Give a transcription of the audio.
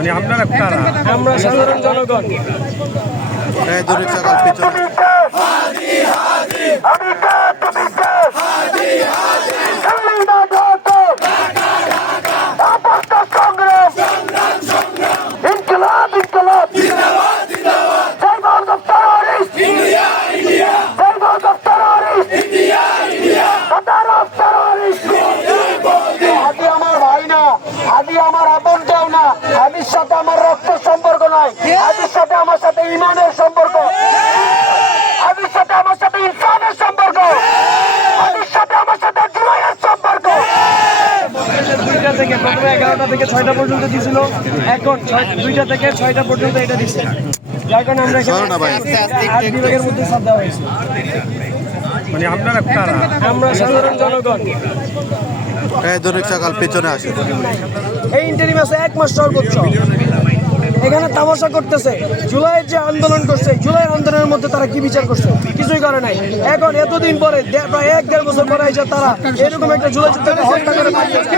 মানে আপনারা কারা? আমরা সাধারণ জনগণ। আমার আপনটাও না, হাদির সাথে আমার রক্তের সম্পর্ক নয়, হাদির সাথে আমার সাথে ইমানের সম্পর্ক, হাদির সাথে আমার সাথে ইনসানের সম্পর্ক, হাদির সাথে আমার সাথে জুলাইয়ের সম্পর্ক। 2টা থেকে প্রথমে 11টা থেকে 6টা পর্যন্ত দিছিল, এখন 2টা থেকে 6টা পর্যন্ত এটা দিচ্ছে। যার কারণে আমরা এখানে বিভাগের মধ্যে সাথ দেওয়া হয়েছে। মানে আপনারা কারা? আমরা সাধারণ জনগণ। সকাল পেছনে আসে এই ইন্টারিম আছে 1 মাস সর্বোচ্চ। এখানে তামাশা করতেছে। জুলাইয়ের যে আন্দোলন করছে, জুলাইয়ের আন্দোলনের মধ্যে তারা কি বিচার করছে? কিছুই করে নাই। এখন এতদিন পরে প্রায় 1-1.5 বছর পরে এসে তারা এরকম একটা জুলাই যুদ্ধকে হত্যা করে পাঠিয়েছে।